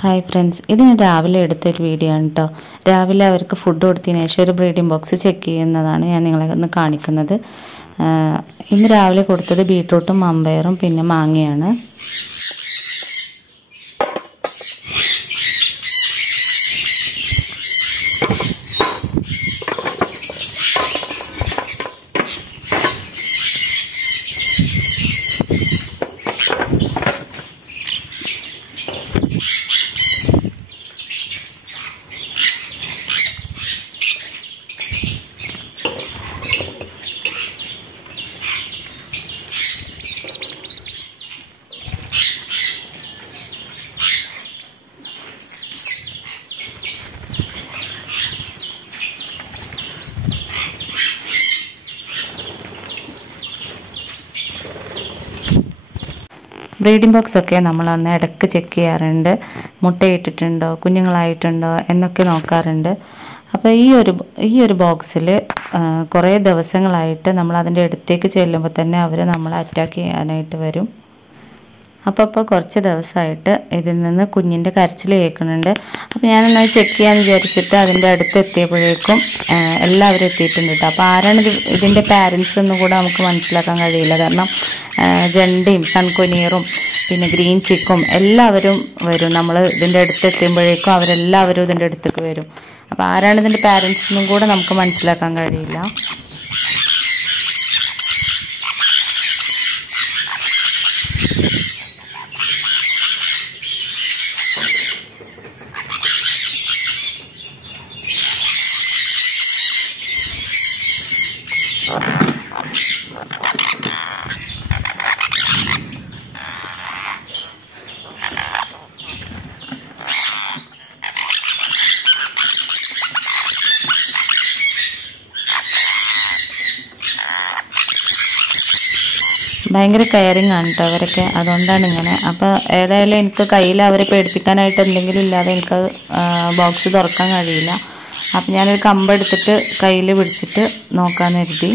Hi friends, ഇത് ഞാൻ രാവിലെ എടുത്തൊരു വീഡിയോ ആണ് കേട്ടോ. രാവിലെ അവർക്ക് ഫുഡ് കൊടുത്തതിന് ശേഷം ഒരു ബ്രീഡിംഗ് ബോക്സ് ചെക്ക് ചെയ്യുന്നതാണ് ഞാൻ നിങ്ങളെ ഒന്ന് കാണിക്കുന്നത്. ഇന്ന് രാവിലെ കൊടുത്തത് ബീട്രൂട്ടും മമ്പയറും പിന്നെ മാങ്ങയാണ്. ബ്രീഡിംഗ് ബോക്സ് ഒക്കെ നമ്മളന്ന് ഇടയ്ക്ക് ചെക്ക് ചെയ്യാറുണ്ട്. മുട്ടയിട്ടിട്ടുണ്ടോ, കുഞ്ഞുങ്ങളായിട്ടുണ്ടോ എന്നൊക്കെ നോക്കാറുണ്ട്. അപ്പോൾ ഈ ഒരു ബോക്സിൽ കുറേ ദിവസങ്ങളായിട്ട് നമ്മൾ അതിൻ്റെ അടുത്തേക്ക് ചെല്ലുമ്പോൾ തന്നെ അവർ നമ്മളെ അറ്റാക്ക് ചെയ്യാനായിട്ട് വരും. അപ്പോൾ കുറച്ച് ദിവസമായിട്ട് ഇതിൽ നിന്ന് കുഞ്ഞിൻ്റെ കരച്ചിൽ കേൾക്കുന്നുണ്ട്. അപ്പോൾ ഞാനൊന്ന് ചെക്ക് ചെയ്യാമെന്ന് വിചാരിച്ചിട്ട് അതിൻ്റെ അടുത്ത് എത്തിയപ്പോഴേക്കും എല്ലാവരും എത്തിയിട്ടുണ്ട് കേട്ടോ. അപ്പോൾ ആരാണ് ഇതിൻ്റെ പാരൻസ് എന്നും കൂടെ നമുക്ക് മനസ്സിലാക്കാൻ കഴിയില്ല. കാരണം ജണ്ടിയും സൺകൊനീറും പിന്നെ ഗ്രീൻ ചിക്കും എല്ലാവരും വരും. നമ്മൾ ഇതിൻ്റെ അടുത്ത് എത്തുമ്പോഴേക്കും അവരെല്ലാവരും ഇതിൻ്റെ അടുത്തേക്ക് വരും. അപ്പോൾ ആരാണ് ഇതിൻ്റെ പാരൻസ് എന്നും കൂടെ നമുക്ക് മനസ്സിലാക്കാൻ കഴിയില്ല. ഭയങ്കര കെയറിങ് ആണ് കേട്ടോ അവരൊക്കെ, അതുകൊണ്ടാണ് ഇങ്ങനെ. അപ്പോൾ ഏതായാലും എനിക്ക് കയ്യിൽ അവരെ പേടിപ്പിക്കാനായിട്ട് എന്തെങ്കിലും ഇല്ലാതെ എനിക്ക് ബോക്സ് തുറക്കാൻ കഴിയില്ല. അപ്പം ഞാനൊരു കമ്പെടുത്തിട്ട് കയ്യിൽ പിടിച്ചിട്ട് നോക്കാമെന്ന് കരുതി.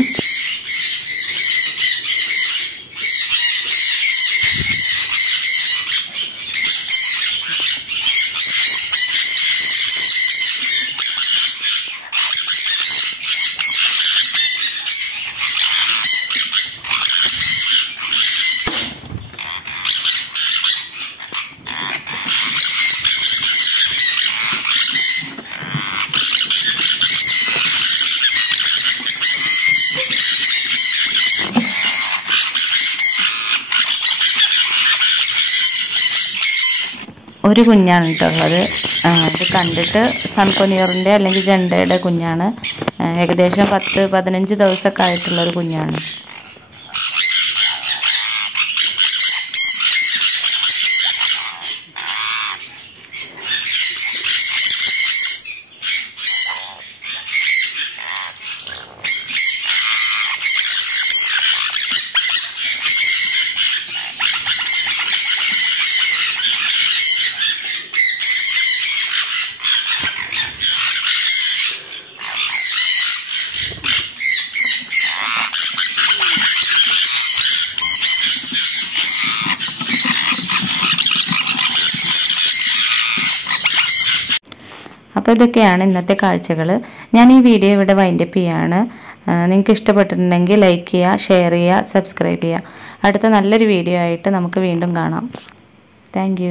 ഒരു കുഞ്ഞാണ് കേട്ടോ ഉള്ളത്. ഇത് കണ്ടിട്ട് സൺകൊനിയറിൻ്റെ അല്ലെങ്കിൽ ജണ്ടയുടെ കുഞ്ഞാണ്. ഏകദേശം 10-15 ദിവസമൊക്കെ ആയിട്ടുള്ളൊരു കുഞ്ഞാണ്. അപ്പോൾ ഇതൊക്കെയാണ് ഇന്നത്തെ കാഴ്ചകൾ. ഞാൻ ഈ വീഡിയോ ഇവിടെ വൈൻഡപ്പ് ചെയ്യാണ്. നിങ്ങൾക്ക് ഇഷ്ടപ്പെട്ടിട്ടുണ്ടെങ്കിൽ ലൈക്ക് ചെയ്യുക, ഷെയർ ചെയ്യുക, സബ്സ്ക്രൈബ് ചെയ്യുക. അടുത്ത നല്ലൊരു വീഡിയോ ആയിട്ട് നമുക്ക് വീണ്ടും കാണാം. താങ്ക്